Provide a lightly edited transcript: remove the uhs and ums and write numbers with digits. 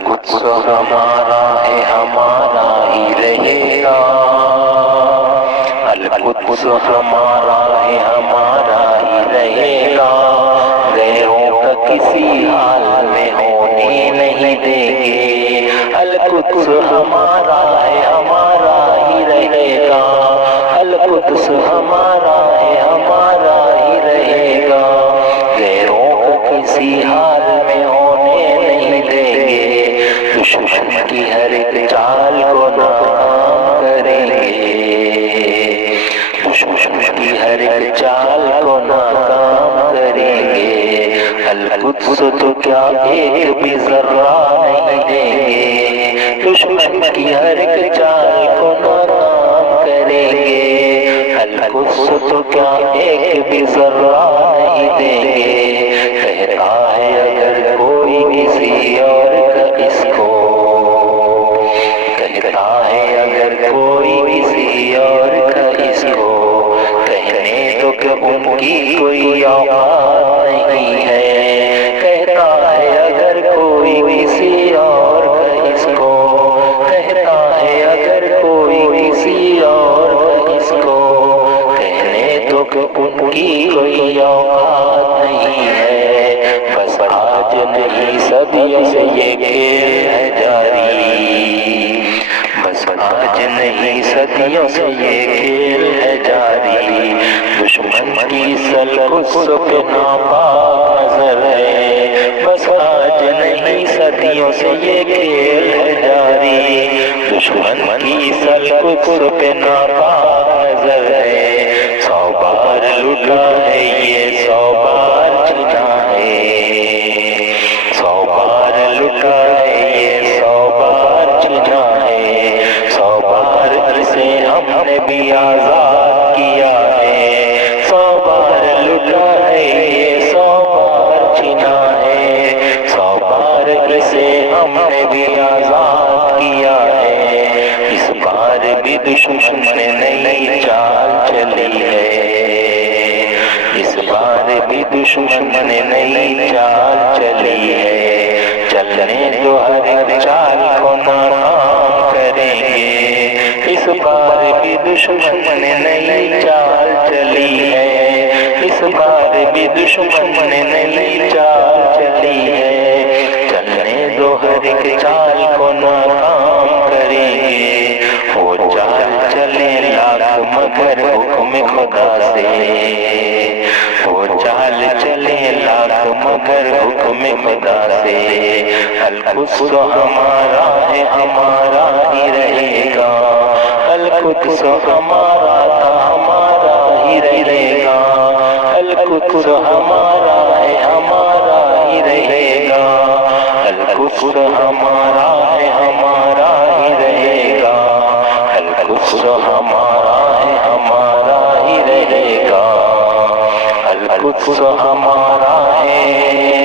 القدس ہمارا ہے ہمارا ہی رہے گا، القدس ہمارا ہے ہمارا ہی رہے گا، غیروں کا کسی حال میں ہونے نہیں دیں گے، القدس ہمارا ہے ہمارا ہی رہے گا، القدس ہمارا ہے ہمارا ہی رہے گا، غیروں کا کسی حال میں ہونے نہیں دیں گے، دشمن کی ہر ایک چال کو ناکام کریں گے، دشمن کی ہر ایک چال کو ناکام کریں گے، القدس تو کیا ایک بھی ذرہ نہیں دیں گے، دشمن کی ہر ایک چال کو ناکام کریں گے، القدس تو کیا ایک بھی ذرہ نہیں دیں گے، کہتا ہے اگر کوئی کسی اور کا اس کو، کہتا ہے اگر کوئی کسی اور کا اس کو، کہنے تو کہ ان کی کوئی اوقات نہیں ہے، کہتا ہے اگر کوئی کسی اور کا اس کو، کہتا ہے اگر کوئی کسی اور کا اس کو، کہنے تو کہ ان کی کوئی اوقات نہیں ہے، بس آج نہیں صدیوں سے یہ کھیل ہے جاری، بس آج نہیں صدیوں سے یہ کھیل ہے جاری، دشمن کی سلقدس پہ ناپاک نظر ہے، بس آج نہیں صدیوں سے یہ کھیل ہے جاری، دشمن کی سلقدس پہ ناپاک نظر ہے، 100 بار لٹا ہے یہ 100 بار چنا ہے، 100 بار لٹا ہے یہ 100 بار چنا ہے، 100 بار اسے ہم نے بھی آزاد کیا ہے، 100 بار لٹا ہے یہ 100 بار چنا ہے، 100 بار اسے ہم نے بھی آزاد کیا ہے، اس بار بھی دشمن نے نئی چال چلی ہے، اس بار بھی دشمن نے نئی چال چلی ہے، چلنے دو ہر ایک چال کو ناکام کریں گے، اس بار بھی دشمن نے نئی چال چلی ہے، اس بار بھی دشمن نے نئی چال چلی ہے، چلنے دو ہر ایک چال کو ناکام کریں گے، وہ چال چلے لاکھ مگر حکم خدا سے، وہ چال چلے لاکھ مگر حکم خدا سے، القدس ہمارا ہے ہمارا ہی رہے گا، القدس ہمارا تھا ہمارا ہی رہے گا، القدس ہمارا ہے ہمارا ہی رہے گا، القدس ہمارا ہے ہمارا ہی رہے گا، القدس ہمارا ہے ہمارا ہی رہے گا، القدس ہمارا ہے